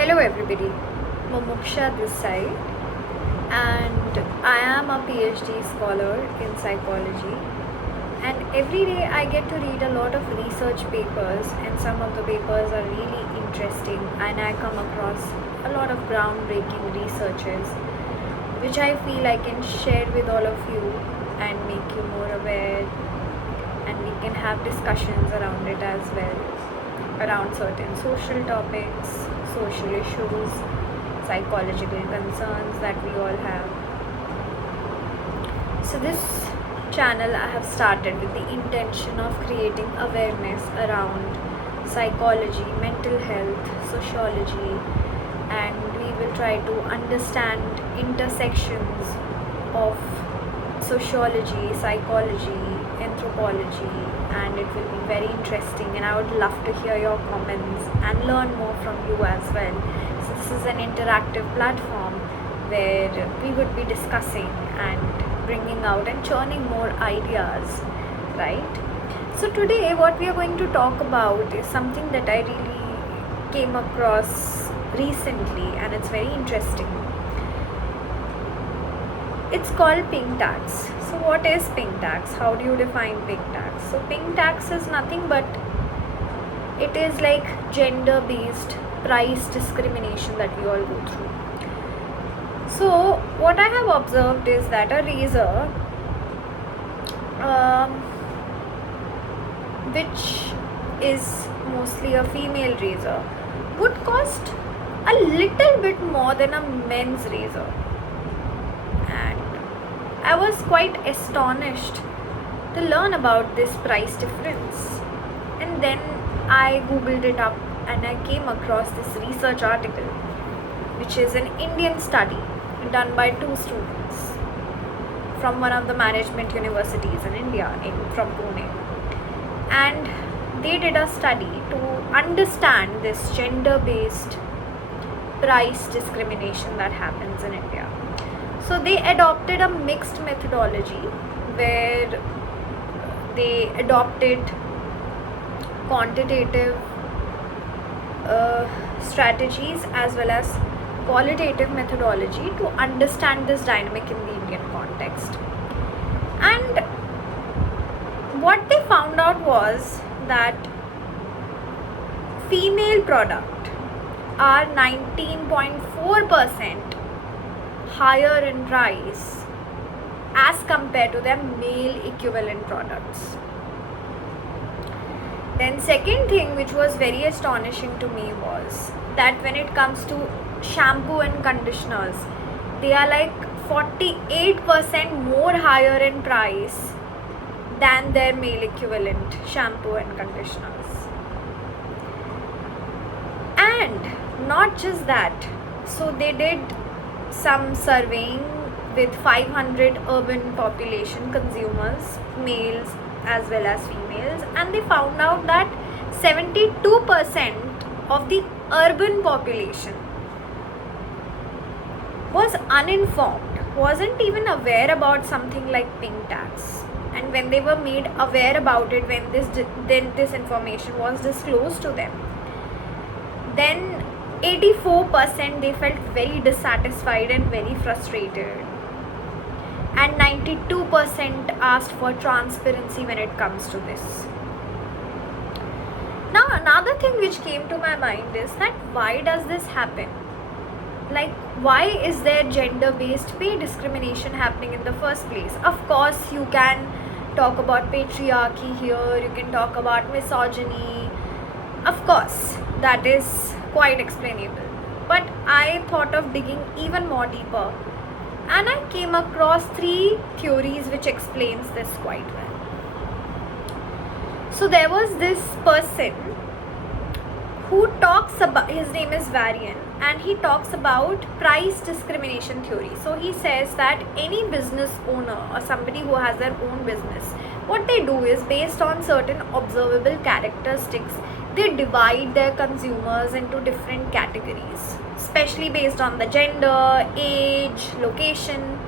Hello everybody, Mumuksha this side, and I am a PhD scholar in psychology, and every day I get to read a lot of research papers, and some of the papers are really interesting, and I come across a lot of groundbreaking researches which I feel I can share with all of you and make you more aware, and we can have discussions around it as well, around certain social topics, social issues, psychological concerns that we all have. So this channel I have started with the intention of creating awareness around psychology, mental health, sociology, and we will try to understand intersections of sociology, psychology, anthropology, and it will be very interesting, and I would love to hear your comments and learn more from you as well. So this is an interactive platform where we would be discussing and bringing out and churning more ideas, right? So today what we are going to talk about is something that I really came across recently, and it's very interesting. It's called pink tax. So what is pink tax? How do you define pink tax? So pink tax is nothing but it is like gender based price discrimination that we all go through. So what I have observed is that a razor which is mostly a female razor would cost a little bit more than a men's razor, and I was quite astonished to learn about this price difference. And then I googled it up and I came across this research article, which is an Indian study done by two students from one of the management universities in India, from Pune. And they did a study to understand this gender-based price discrimination that happens in India. So they adopted a mixed methodology where they adopted quantitative strategies as well as qualitative methodology to understand this dynamic in the Indian context. And what they found out was that female product are 19.4% higher in price as compared to their male equivalent products. Then second thing which was very astonishing to me was that when it comes to shampoo and conditioners, they are like 48% more higher in price than their male equivalent shampoo and conditioners. And not just that, so they did some surveying with 500 urban population consumers, males as well as females, and they found out that 72% of the urban population was uninformed, wasn't even aware about something like pink tax. And when they were made aware about it, when this information was disclosed to them, then 84% they felt very dissatisfied and very frustrated, and 92% asked for transparency when it comes to this. Now another thing which came to my mind is that why does this happen? Like, why is there gender based pay discrimination happening in the first place? Of course you can talk about patriarchy here, you can talk about misogyny, of course that is quite explainable, but I thought of digging even more deeper, and I came across 3 theories which explains this quite well. So there was this person who talks about, his name is Varian, and he talks about price discrimination theory. So he says that any business owner or somebody who has their own business, what they do is based on certain observable characteristics, they divide their consumers into different categories, especially based on the gender, age, location,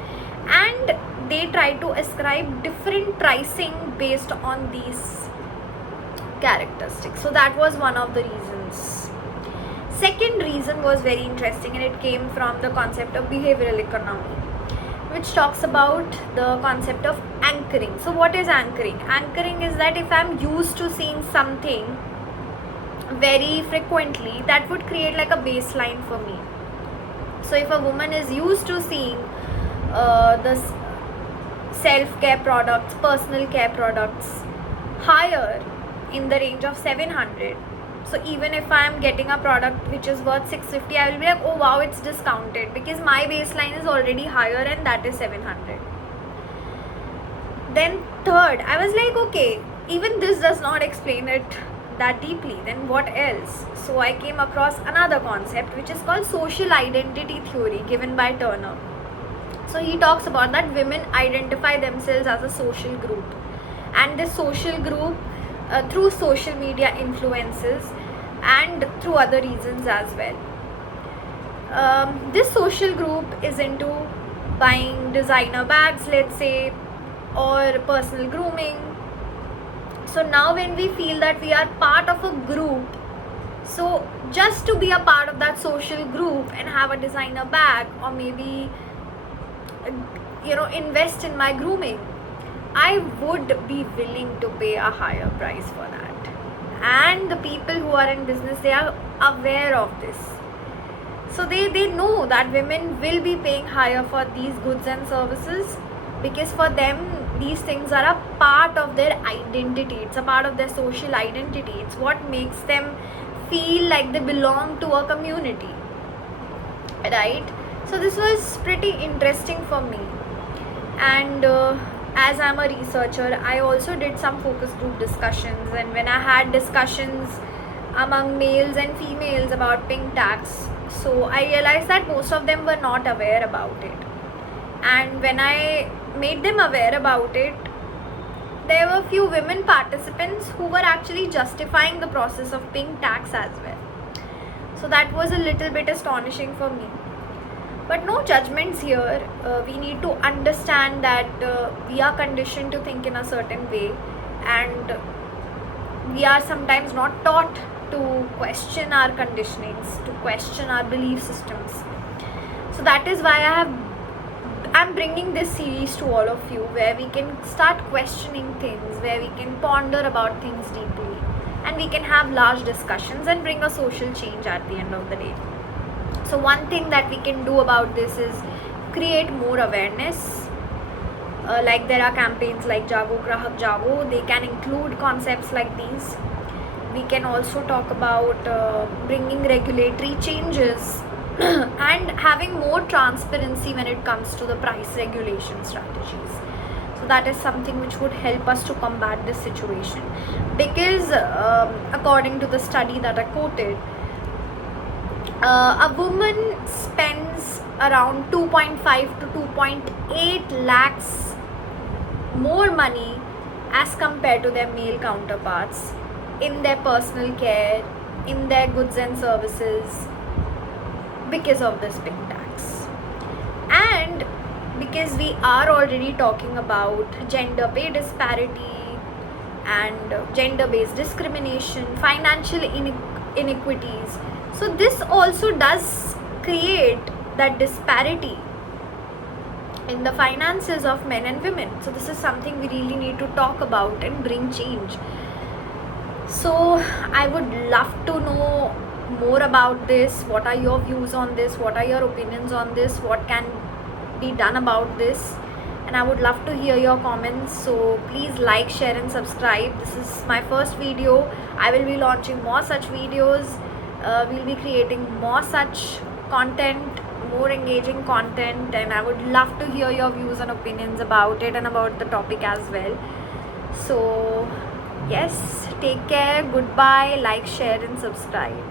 and they try to ascribe different pricing based on these characteristics. So that was one of the reasons. second reason was very interesting, and it came from the concept of behavioral economy, which talks about the concept of anchoring. So what is anchoring? Anchoring is that if I'm used to seeing something very frequently, that would create like a baseline for me. So if a woman is used to seeing the self-care products, personal care products higher in the range of 700, so even if I am getting a product which is worth 650, I will be like, oh wow, it's discounted, because my baseline is already higher and that is 700. Then third, I was like, okay, even this does not explain it that deeply, then what else? So I came across another concept which is called social identity theory, given by Turner. So he talks about that women identify themselves as a social group, and this social group through social media influences and through other reasons as well. This social group is into buying designer bags, let's say, or personal grooming. So now when we feel that we are part of a group, so just to be a part of that social group and have a designer bag, or maybe invest in my grooming, I would be willing to pay a higher price for that. And the people who are in business, they are aware of this. So they know that women will be paying higher for these goods and services, because for them these things are a part of their identity. It's a part of their social identity. It's what makes them feel like they belong to a community, right? So this was pretty interesting for me. And as I'm a researcher, I also did some focus group discussions, and when I had discussions among males and females about pink tax, so I realized that most of them were not aware about it. And when I made them aware about it, there were few women participants who were actually justifying the process of pink tax as well. So that was a little bit astonishing for me. But no judgments here. We need to understand that we are conditioned to think in a certain way, and we are sometimes not taught to question our conditionings, to question our belief systems. So that is why I'm bringing this series to all of you, where we can start questioning things, where we can ponder about things deeply, and we can have large discussions and bring a social change at the end of the day. So one thing that we can do about this is create more awareness. Like there are campaigns like Jago Grahak Jago, they can include concepts like these. We can also talk about bringing regulatory changes and having more transparency when it comes to the price regulation strategies. So that is something which would help us to combat this situation, because according to the study that I quoted, a woman spends around 2.5 to 2.8 lakhs more money as compared to their male counterparts in their personal care, in their goods and services, because of this pink tax. And because we are already talking about gender pay disparity and gender-based discrimination, financial inequities, so this also does create that disparity in the finances of men and women. So this is something we really need to talk about and bring change. So I would love to know more about this. What are your views on this? What are your opinions on this? What can be done about this? And I would love to hear your comments. So please like, share and subscribe. This is my first video. I will be launching more such videos. We'll be creating more such content, more engaging content, and I would love to hear your views and opinions about it and about the topic as well. So yes, take care, goodbye, like, share and subscribe.